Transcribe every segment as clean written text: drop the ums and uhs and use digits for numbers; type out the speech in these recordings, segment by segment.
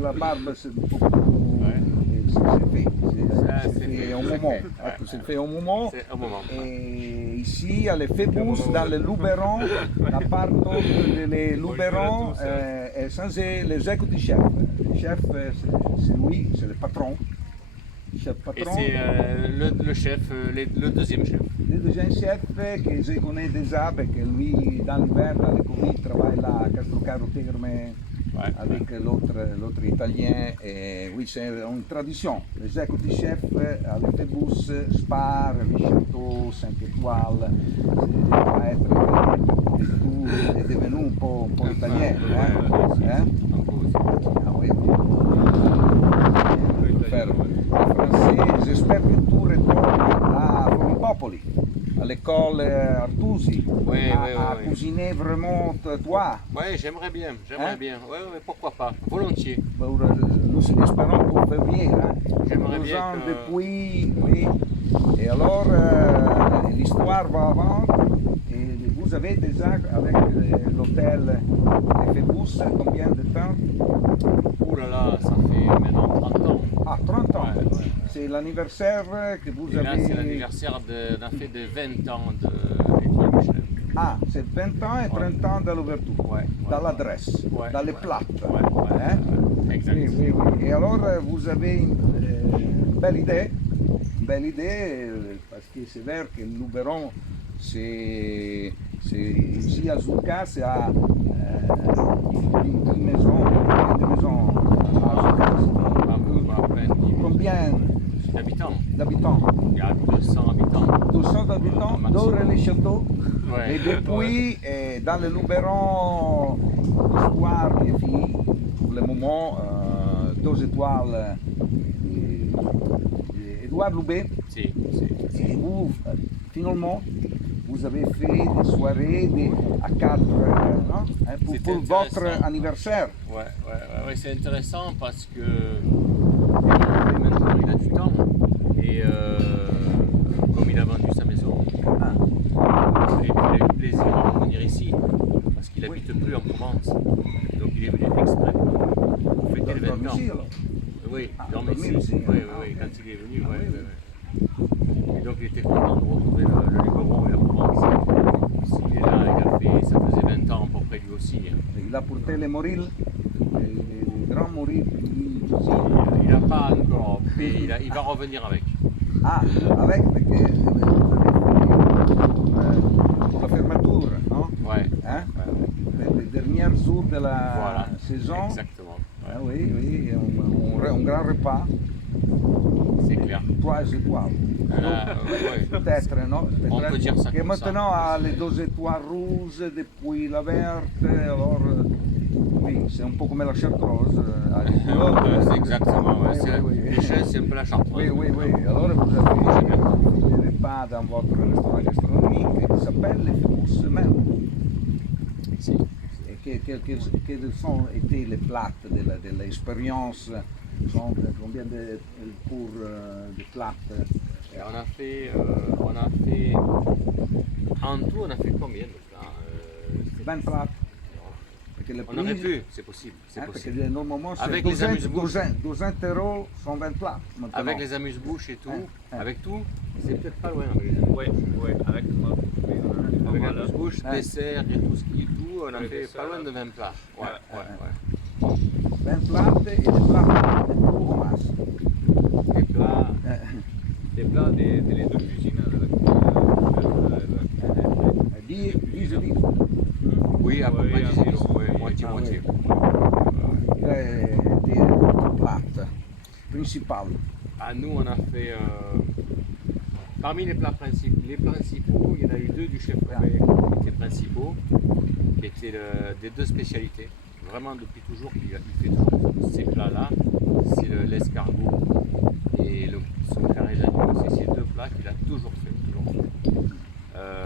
la barbe c'est beaucoup c'est fait un moment. Ecco, c'est fait un moment. C'est un moment. Et ici, alle Febus, dans le Luberon, la part des Luberon est censé l'executive chef. Le chef, c'est lui, c'est le patron. Chef Et patron. c'est le chef, le deuxième chef. Le deuxième chef que je connais déjà, parce que lui, dans l'hiver, dans le Covid, travaille là à Castrocaro Terme avec l'autre italien. Et oui, c'est une tradition. L'executive chef à l'Etebus, Spar, le Château, 5 étoiles, tu è devenu un po' italien. Ah oui. Français, j'espère que tu retournes à Formipopoli, à l'école Artusi, à cuisiner vraiment toi. Oui, j'aimerais bien. Oui, mais pourquoi pas, volontiers. Nous espérons pour février. J'aimerais bien que... depuis, oui. Et alors, l'histoire va avant. Et vous avez déjà, avec l'hôtel Phébus, combien de temps? Ouh là là, ça fait maintenant 30 ans. Ah, 30 ans. Ouais. C'est l'anniversaire que vous Et avez... là, c'est l'anniversaire d'un fait de 20 ans de l'Étoile Michelin. Ah, c'est 20 ans et 30 ans dans l'ouverture, dans l'adresse, dans les plates. Exact. Oui. Et alors, vous avez une belle idée, parce que c'est vrai que le Luberon, c'est ici à Zucca, c'est à une maison à Zucca. Combien D'habitants. Il y a 200 habitants. 200 habitants, dehors les châteaux. Et depuis, dans le Luberon, l'histoire est finie. Pour le moment, 2 étoiles. Edouard Loubet. Si. Et vous, finalement, vous avez fait des soirées à 4 pour votre anniversaire. Ouais, c'est intéressant parce que maintenant il a du temps et comme il a vendu sa maison, il a eu plaisir à revenir ici parce qu'il n'habite plus en Provence. Donc il est venu exprès pour fêter les 20 ans. Oui, il dormait ici. Oui, quand il est venu. Et donc il était content de retrouver le Luberon et la Provence. S'il est là, ça faisait 20 ans à peu près lui aussi. Il a porté les morils, les grands morils. Il n'a pas encore, mais il va revenir avec. Ah, avec pour la fermeture, non? Les derniers jours de la saison. Exactement. Oui, un grand repas. C'est clair. 3 étoiles. Peut-être, non? On peut dire ça que comme maintenant ça. a les 2 étoiles rouges, depuis la verte, alors oui, c'est un peu comme la chartreuse. C'est exactement, Michel, c'est un peu la chartreuse. Oui. Alors vous avez des repas dans votre restaurant gastronomique qui s'appelle les Phébus même. Et quelles sont été les plats de l'expérience? Combien de pour de plats? On a fait, en tout, on a fait combien de plats 20 plats. On aurait pu, c'est possible. Parce que normalement, c'est avec les amuse-bouches. 200 € sont 20 plats. Maintenant. Avec les amuse-bouches et tout, avec tout, c'est peut-être pas loin. Avec les amuse-bouches, dessert et tout ce qui est tout, on a fait pas loin de 20 plats. 20 plats et des plats pour masse. Des plats delle due cucine 10. Oui, à peu près 10 €, moitié. Des plats principaux. À nous, on a fait, parmi les plats principaux, il y en a eu 2 du chef qui étaient principaux, qui étaient des 2 spécialités. Vraiment, depuis toujours, il fait toujours ces plats-là, c'est l'escargot et son carré d'agneau. C'est ces 2 plats qu'il a toujours fait.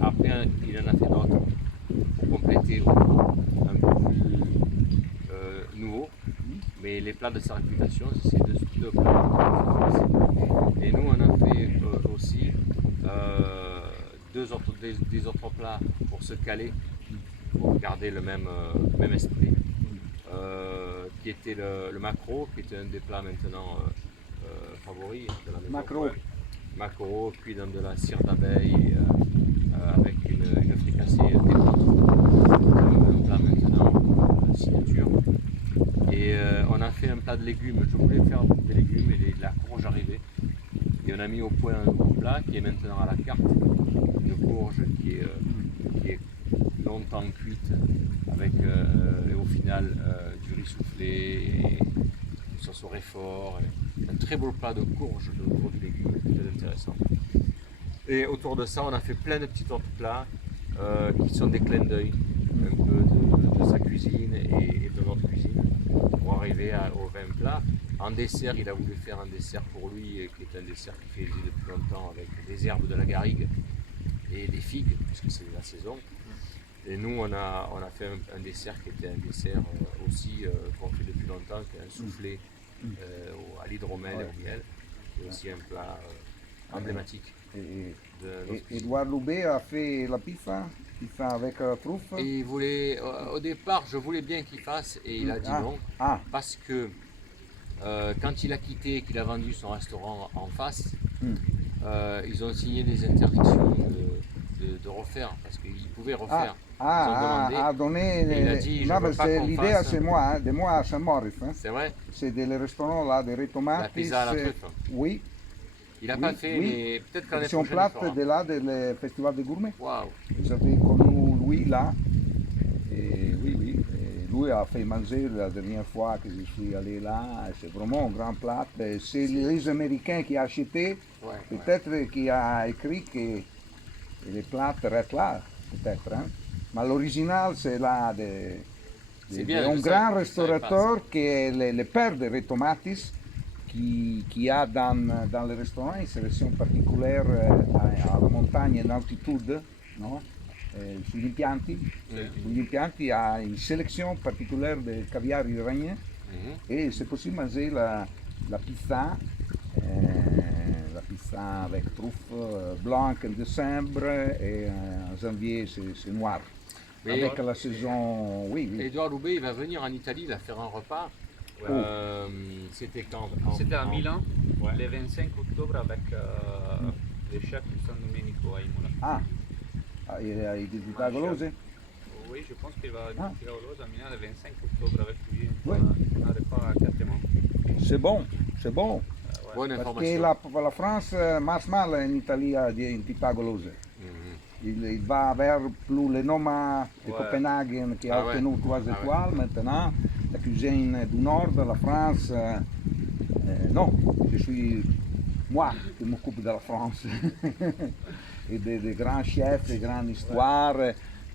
Après, il en a fait d'autres pour compléter un peu plus nouveau. Mais les plats de sa réputation, c'est ces 2 plats. Et nous, on a fait aussi des autres plats pour se caler, pour garder le même esprit. qui était le maquereau, qui était un des plats maintenant favoris de la maison. Maquereau. Maquereau cuit dans de la cire d'abeille avec une fricassée d'épeautre. Un plat maintenant signature. Et on a fait un plat de légumes. Je voulais faire des légumes et de la courge arrivée. Et on a mis au point un nouveau plat qui est maintenant à la carte. Une courge qui est longtemps cuite avec et au final du riz soufflé et une sauce au réfort. Un très beau plat de courge, de gros légumes, très intéressant. Et autour de ça, on a fait plein de petits autres plats qui sont des clins d'œil un peu de sa cuisine et de notre cuisine pour arriver au vin plat. En dessert, il a voulu faire un dessert pour lui qui est un dessert qu'il fait depuis longtemps avec des herbes de la garrigue et des figues puisque c'est la saison. Et nous, on a fait un dessert qui était un dessert aussi qu'on fait depuis longtemps, qui est un soufflé à l'hydromel et au miel, et aussi un plat emblématique. Edouard Loubet a fait la pizza avec truffe. Et il voulait, au départ, je voulais bien qu'il fasse, et il a dit non, parce que quand il a quitté, qu'il a vendu son restaurant en face, ils ont signé des interdictions de refaire, parce qu'ils pouvaient refaire. Il a dit, l'idée c'est moi, de moi à Saint-Maurice. C'est vrai? C'est des restaurants là, des retomates. La pizza à la truffe. Oui. Il n'a pas fait, mais peut-être qu'en c'est un plat de là, du festival des gourmets. Waouh. J'avais connu lui là. Et oui. Et lui a fait manger la dernière fois que je suis allé là. C'est vraiment un grand plat. C'est les Américains qui ont acheté. Peut-être qui a écrit que les plats restent là. Peut-être. Hein? Mais l'original, c'est là un grand restaurateur qui est le père de Retomatis. Qui a dans le restaurant une sélection particolare alla montagna in altitude, no? Sugli impianti ha une sélection particolare del caviar iranien et c'est possible manger la pizza avec truffe blanche en décembre et en janvier c'est noir. Mais avec la saison, oui. Edouard Loubet, il va venir en Italie, il va faire un repas. C'était quand? C'était à Milan, le 25 octobre avec le chef du San Domenico à Imola. Il est du Tagolose? Oui, je pense qu'il va à Tagolose à Milan le 25 octobre avec lui. Un repas à 4 mois. C'est bon. Bonne Parce information. que la France marche mal en Italie in Tagolose. Il va vers plus le nom de Copenhague qui a obtenu 3 étoiles maintenant. La cuisine du nord de la France, non, je suis moi qui m'occupe de la France. Et des grands chefs, des grandes histoires,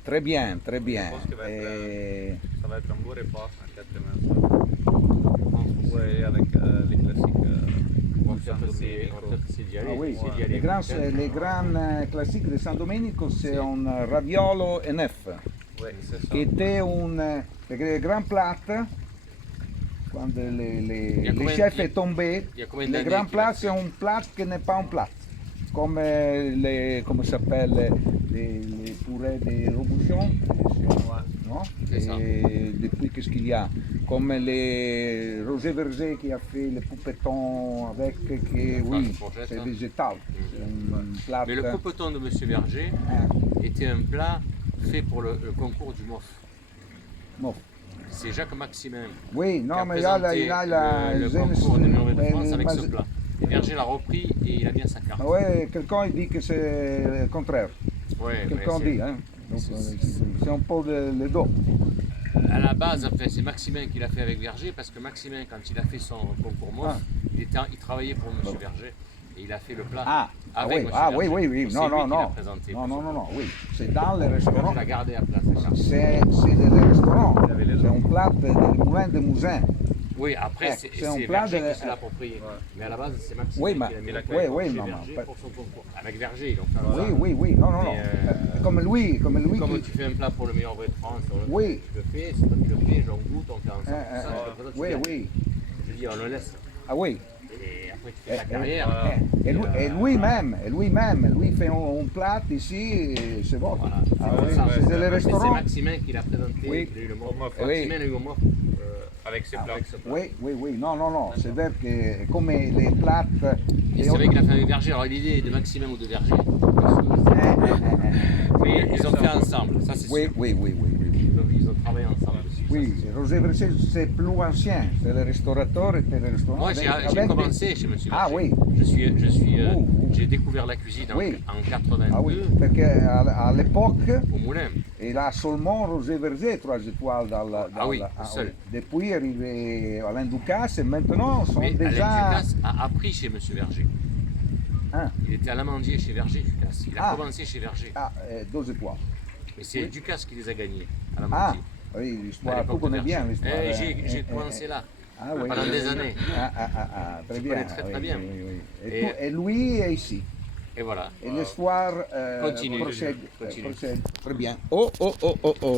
très bien. Je pense que ça va être un beau repas à 4 mois. Oui, avec les classiques. Les grands classiques de San Domenico, c'est un raviolo NF, qui était un grand plat. Quand le chef est tombé, le grand plat, c'est un plat qui n'est pas un plat. Comme comment s'appelle, les purées de robuchon, non? Et depuis qu'est-ce qu'il y a? Comme les Roger Verger qui a fait les poupetons avec, oui, c'est végétal. Mais le poupeton de M. Verger était un plat fait pour le concours du MOF. C'est Jacques Maximin qui a présenté le concours de numéro de France avec ce plat. Et Verger l'a repris et il a bien sa carte. Oui, quelqu'un dit que c'est le contraire. Quelqu'un dit, hein. C'est un peu le dos. À la base, en fait, c'est Maximin qui l'a fait avec Verger parce que Maximin, quand il a fait son concours MOF, il travaillait pour M. Verger et il a fait le plat avec M. Verger. Oui. Non, oui. C'est dans les restaurants. Il a gardé à place. C'est des restaurants. C'est un plat des moulins de Mouzin. Oui, après, c'est Verger qui se l'a approprié. Mais à la base, c'est Maximin qui a mis la clé pour son concours. Avec Verger, donc. Oui, non. Comme lui. Comme tu fais un plat pour le meilleur vrai de France, tu le fais, c'est toi qui le fais, j'en goûte, on fait ensemble. Oui. Je dis, on le laisse. Oui. Et après, tu fais ta carrière. Et lui-même, lui fait un plat ici, et c'est bon. Voilà. C'est le restaurant. C'est Maximin qui l'a présenté, il a eu le mot. Maximin a eu le mot. Avec ce plat. Oui, oui, oui, non, non, non, c'est-à-dire que comme les plats... Et c'est avec la famille Verger. Alors l'idée de Maximin ou de Verger, mais ils ont fait ensemble, ça c'est Oui, sûr. oui, oui, oui, oui. Ils ont travaillé ensemble dessus. Oui, José Verger, c'est plus ancien, c'est le restaurateur et le restaurant. Moi j'ai commencé chez Monsieur Verger. Ah oui. J'ai découvert la cuisine Oui. en 82 Ah oui, parce qu'à l'époque, au Moulin. il a seulement José Verger 3 étoiles Ah oui, seul. Depuis, arrivé à Alain Ducasse et maintenant, sont Mais déjà... Alain Ducasse a appris chez Monsieur Verger. Hein? Il était à l'amandier chez Verger, Ducasse. Il a commencé chez Verger. Ah, 2 étoiles. Mais c'est Ducasse qui les a gagnés à Ah, l'amandier. oui, À l'histoire, tu l'époque de connais bien Verger. l'histoire. J'ai commencé là, Ah, oui, pendant oui, des oui. années. Très Je bien. connais très, très oui, bien. oui, oui. Et- Et lui est ici. Et voilà. Et l'histoire Continue. procède, Continue. procède très bien. Oh, oh, oh, oh, oh.